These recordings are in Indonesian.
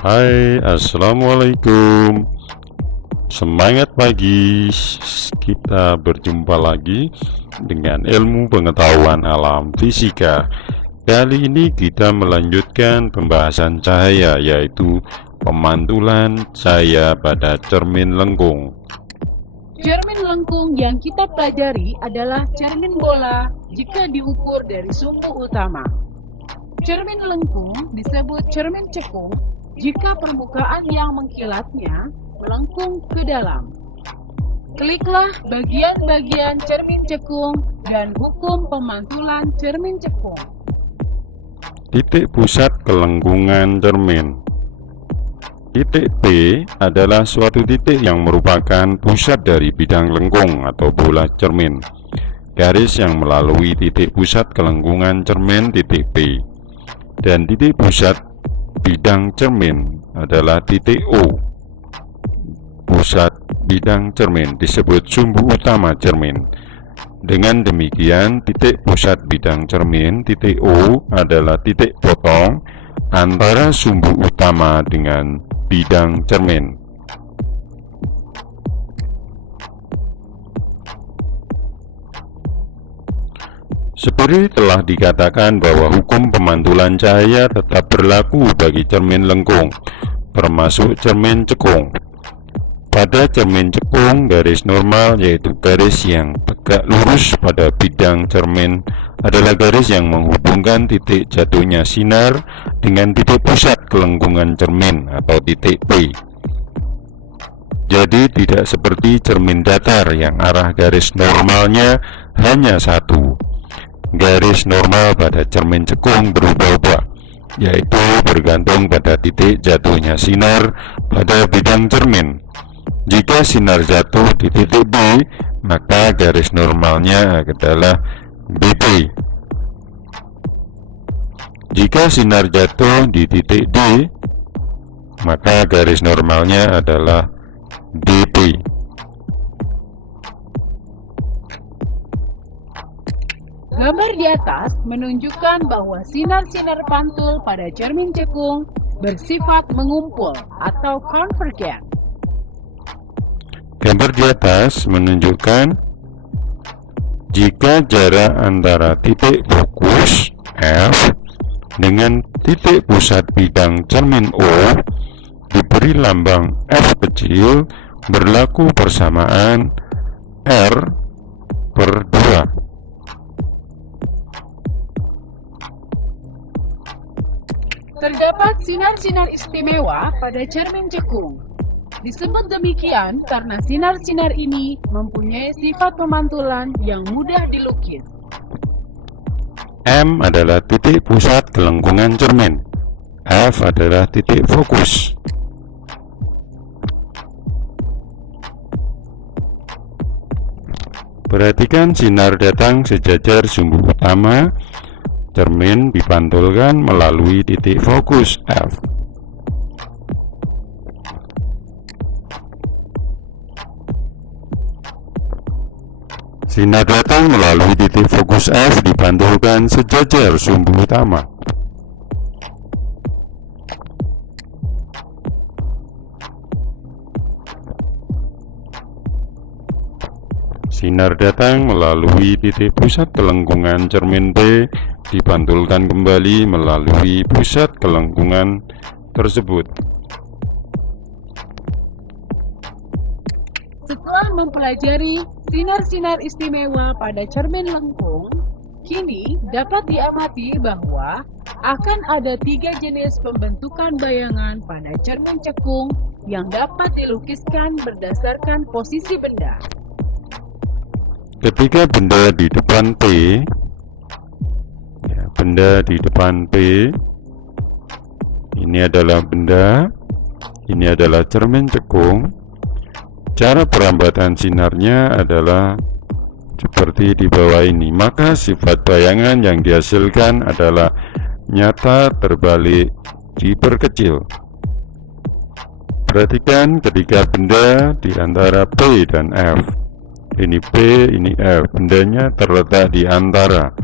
Hai, assalamualaikum. Semangat pagi. Kita berjumpa lagi dengan ilmu pengetahuan alam fisika. Kali ini kita melanjutkan pembahasan cahaya, yaitu pemantulan cahaya pada cermin lengkung. Cermin lengkung yang kita pelajari adalah cermin bola jika diukur dari sumbu utama. Cermin lengkung disebut cermin cekung jika permukaan yang mengkilatnya melengkung ke dalam. Kliklah bagian-bagian cermin cekung dan hukum pemantulan cermin cekung. Titik pusat kelengkungan cermin. Titik P adalah suatu titik yang merupakan pusat dari bidang lengkung atau bola cermin. Garis yang melalui titik pusat kelengkungan cermin titik P. Dan titik pusat bidang cermin adalah titik O. Pusat bidang cermin disebut sumbu utama cermin. Dengan demikian, titik pusat bidang cermin titik O adalah titik potong antara sumbu utama dengan bidang cermin. Seperti telah dikatakan bahwa hukum pemantulan cahaya tetap berlaku bagi cermin lengkung, termasuk cermin cekung. Pada cermin cekung, garis normal, yaitu garis yang tegak lurus pada bidang cermin, adalah garis yang menghubungkan titik jatuhnya sinar dengan titik pusat kelengkungan cermin atau titik P. Jadi tidak seperti cermin datar yang arah garis normalnya hanya satu. Garis normal pada cermin cekung berubah-ubah, yaitu bergantung pada titik jatuhnya sinar pada bidang cermin. Jika sinar jatuh di titik B, maka garis normalnya adalah BP. Jika sinar jatuh di titik D, maka garis normalnya adalah DP. Gambar di atas menunjukkan bahwa sinar-sinar pantul pada cermin cekung bersifat mengumpul atau konvergen. Gambar di atas menunjukkan jika jarak antara titik fokus F dengan titik pusat bidang cermin O diberi lambang F kecil berlaku persamaan R/2. Terdapat sinar-sinar istimewa pada cermin cekung. Disebut demikian karena sinar-sinar ini mempunyai sifat pemantulan yang mudah dilukis. M adalah titik pusat kelengkungan cermin. F adalah titik fokus. Perhatikan sinar datang sejajar sumbu utama cermin dipantulkan melalui titik fokus F. Sinar datang melalui titik fokus F dipantulkan sejajar sumbu utama. Sinar datang melalui titik pusat kelengkungan cermin B dipantulkan kembali melalui pusat kelengkungan tersebut. Setelah mempelajari sinar-sinar istimewa pada cermin lengkung, kini dapat diamati bahwa akan ada 3 jenis pembentukan bayangan pada cermin cekung yang dapat dilukiskan berdasarkan posisi benda. Ketika benda di depan P, benda di depan P, ini adalah benda, ini adalah cermin cekung. Cara perambatan sinarnya adalah seperti di bawah ini. Maka sifat bayangan yang dihasilkan adalah nyata terbalik diperkecil. Perhatikan ketika benda di antara P dan F. Ini P, ini F, bendanya terletak di antara.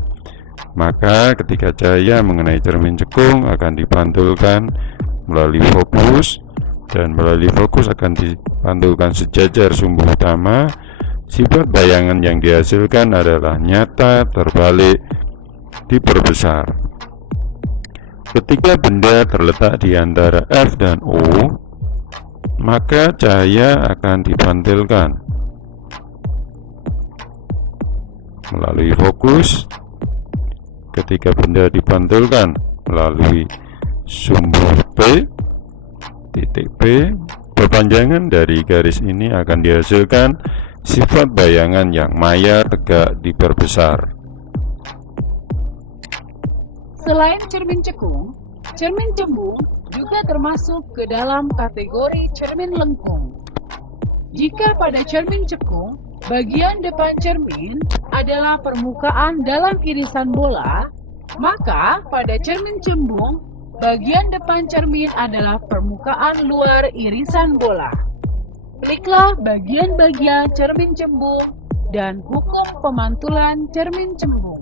Maka ketika cahaya mengenai cermin cekung akan dipantulkan melalui fokus, dan melalui fokus akan dipantulkan sejajar sumbu utama. Sifat bayangan yang dihasilkan adalah nyata, terbalik, diperbesar. Ketika benda terletak di antara F dan O, maka cahaya akan dipantilkan melalui fokus. Ketika benda dipantulkan melalui sumbu P, titik P, perpanjangan dari garis ini akan dihasilkan sifat bayangan yang maya, tegak, diperbesar. Selain cermin cekung, cermin cembung juga termasuk ke dalam kategori cermin lengkung. Jika pada cermin cekung, bagian depan cermin adalah permukaan dalam irisan bola, maka pada cermin cembung, bagian depan cermin adalah permukaan luar irisan bola. Kliklah bagian-bagian cermin cembung dan hukum pemantulan cermin cembung.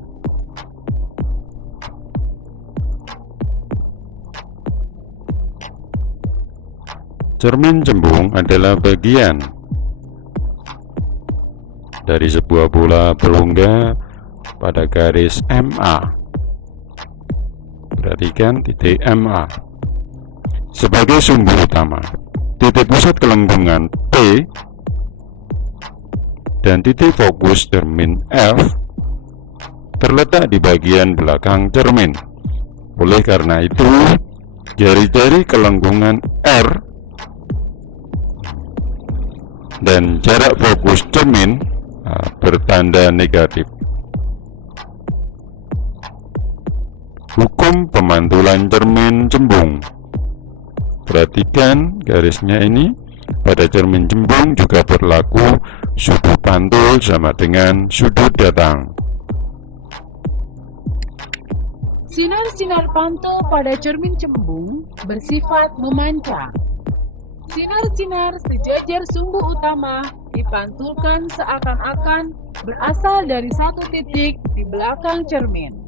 Cermin cembung adalah bagian dari sebuah bola berongga pada garis MA. Perhatikan titik MA sebagai sumbu utama. Titik pusat kelengkungan P dan titik fokus cermin F terletak di bagian belakang cermin. Oleh karena itu, jari-jari kelengkungan R dan jarak fokus cermin bertanda negatif. Hukum pemantulan cermin cembung. Perhatikan garisnya ini. Pada cermin cembung juga berlaku sudut pantul sama dengan sudut datang. Sinar-sinar pantul pada cermin cembung bersifat memancar. Sinar-sinar sejajar sumbu utama dipantulkan seakan-akan berasal dari satu titik di belakang cermin.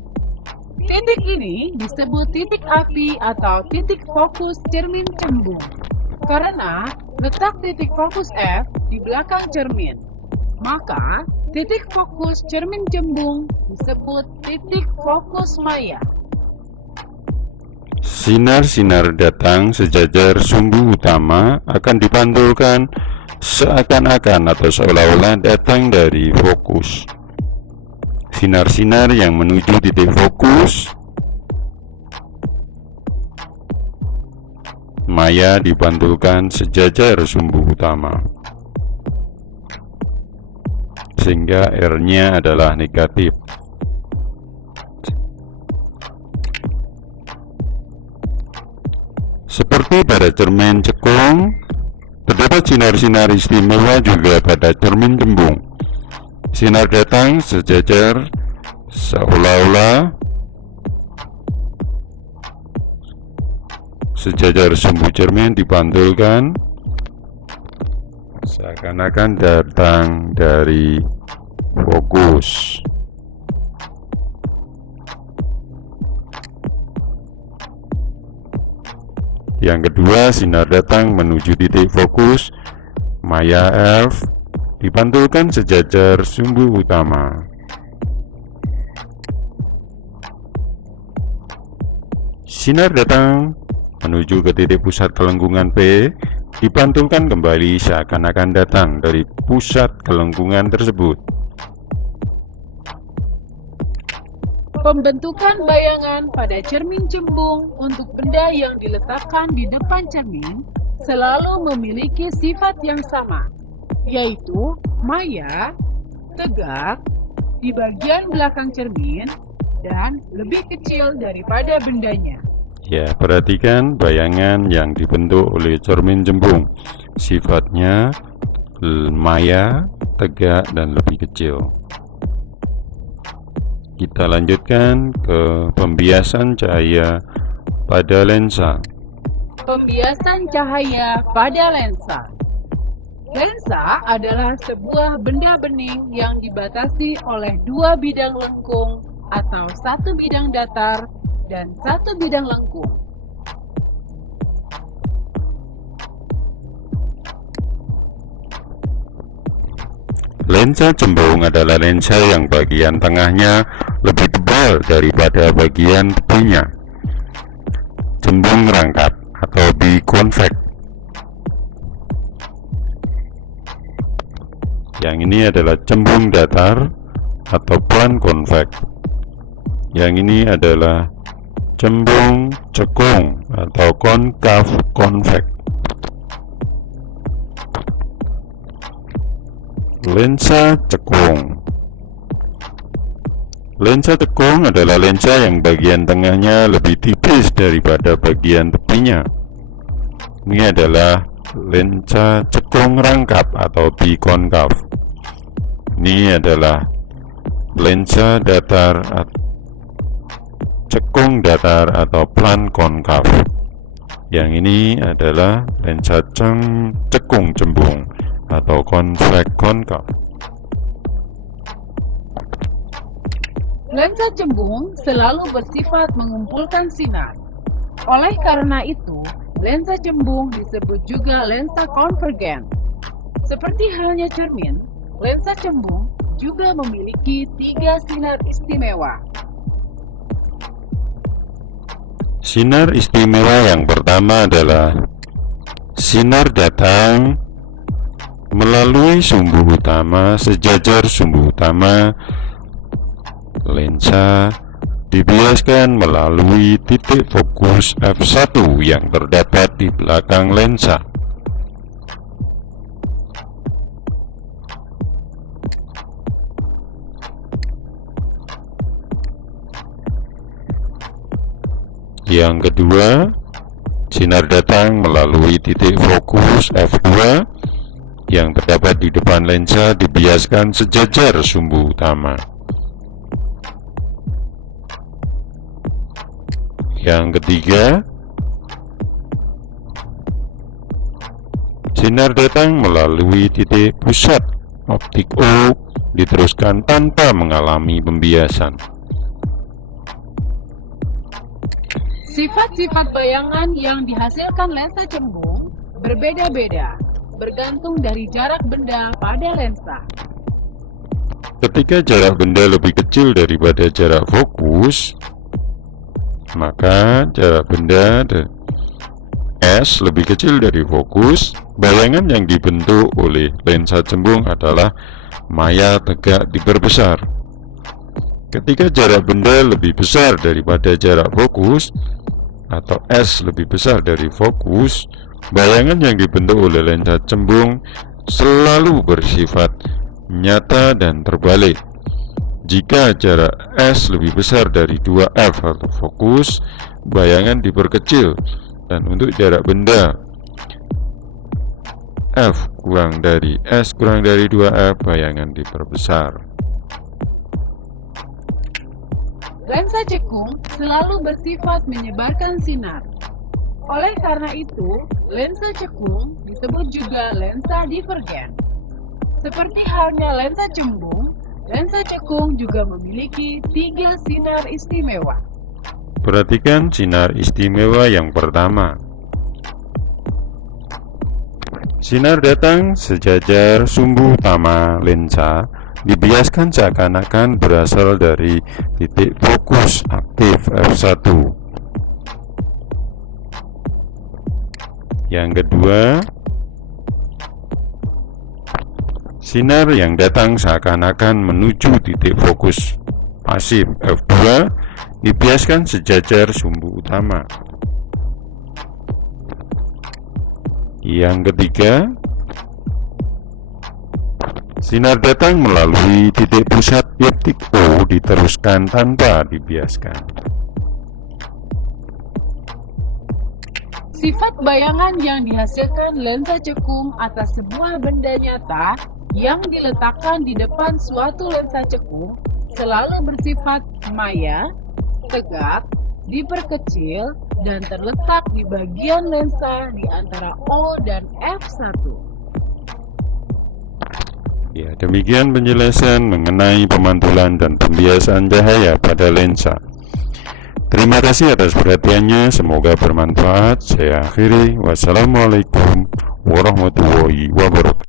Titik ini disebut titik api atau titik fokus cermin cembung karena letak titik fokus F di belakang cermin. Maka titik fokus cermin cembung disebut titik fokus maya. Sinar-sinar datang sejajar sumbu utama akan dipantulkan seakan-akan atau seolah-olah datang dari fokus. Sinar-sinar yang menuju titik fokus maya dipantulkan sejajar sumbu utama, sehingga R-nya adalah negatif. Seperti pada cermin cekung, terdapat sinar-sinar istimewa juga pada cermin cembung. Sinar datang sejajar seolah-olah sejajar sumbu cermin dipantulkan seakan-akan datang dari fokus. Yang kedua, sinar datang menuju titik fokus maya F dipantulkan sejajar sumbu utama. Sinar datang menuju ke titik pusat kelengkungan P dipantulkan kembali seakan-akan datang dari pusat kelengkungan tersebut. Pembentukan bayangan pada cermin cembung untuk benda yang diletakkan di depan cermin selalu memiliki sifat yang sama, yaitu maya, tegak, di bagian belakang cermin, dan lebih kecil daripada bendanya. Ya, perhatikan bayangan yang dibentuk oleh cermin cembung. Sifatnya maya, tegak, dan lebih kecil. Kita lanjutkan ke pembiasan cahaya pada lensa. Pembiasan cahaya pada lensa. Lensa adalah sebuah benda bening yang dibatasi oleh dua bidang lengkung atau satu bidang datar dan satu bidang lengkung. Lensa cembung adalah lensa yang bagian tengahnya lebih tebal daripada bagian tepinya. Cembung rangkap atau biconvex. Yang ini adalah cembung datar atau plan konveks. Yang ini adalah cembung cekung atau konkav konveks. Lensa cekung. Lensa cekung adalah lensa yang bagian tengahnya lebih tipis daripada bagian tepinya. Ini adalah lensa cekung rangkap atau bikonkav. Ini adalah lensa datar cekung datar atau plan konkav. Yang ini adalah lensa cekung cembung atau konveks konkav. Lensa cembung selalu bersifat mengumpulkan sinar. Oleh karena itu, lensa cembung disebut juga lensa konvergen. Seperti halnya cermin, lensa cembung juga memiliki 3 sinar istimewa. Sinar istimewa yang pertama adalah sinar datang melalui sumbu utama sejajar sumbu utama. Lensa dibiaskan melalui titik fokus f1 yang terdapat di belakang lensa. Yang kedua, sinar datang melalui titik fokus f2 yang terdapat di depan lensa dibiaskan sejajar sumbu utama. Yang ketiga, sinar datang melalui titik pusat optik O diteruskan tanpa mengalami pembiasan. Sifat-sifat bayangan yang dihasilkan lensa cembung berbeda-beda, bergantung dari jarak benda pada lensa. Ketika jarak benda lebih kecil daripada jarak fokus, maka jarak benda S lebih kecil dari fokus. Bayangan yang dibentuk oleh lensa cembung adalah maya tegak diperbesar. Ketika jarak benda lebih besar daripada jarak fokus atau S lebih besar dari fokus, bayangan yang dibentuk oleh lensa cembung selalu bersifat nyata dan terbalik. Jika jarak S lebih besar dari 2F atau fokus, bayangan diperkecil, dan untuk jarak benda F kurang dari S kurang dari 2F, bayangan diperbesar. Lensa cekung selalu bersifat menyebarkan sinar. Oleh karena itu, lensa cekung disebut juga lensa divergen. Seperti halnya lensa cembung, lensa cekung juga memiliki 3 sinar istimewa. Perhatikan sinar istimewa yang pertama. Sinar datang sejajar sumbu utama lensa dibiaskan seakan-akan berasal dari titik fokus aktif f1. Yang kedua, sinar yang datang seakan-akan menuju titik fokus pasif f2 dibiaskan sejajar sumbu utama. Yang ketiga, sinar datang melalui titik pusat optik O diteruskan tanpa dibiaskan. Sifat bayangan yang dihasilkan lensa cekung atas sebuah benda nyata yang diletakkan di depan suatu lensa cekung selalu bersifat maya, tegak, diperkecil, dan terletak di bagian lensa di antara O dan f1. Ya, demikian penjelasan mengenai pemantulan dan pembiasaan cahaya pada lensa. Terima kasih atas perhatiannya, semoga bermanfaat. Saya akhiri. Wassalamualaikum warahmatullahi wabarakatuh.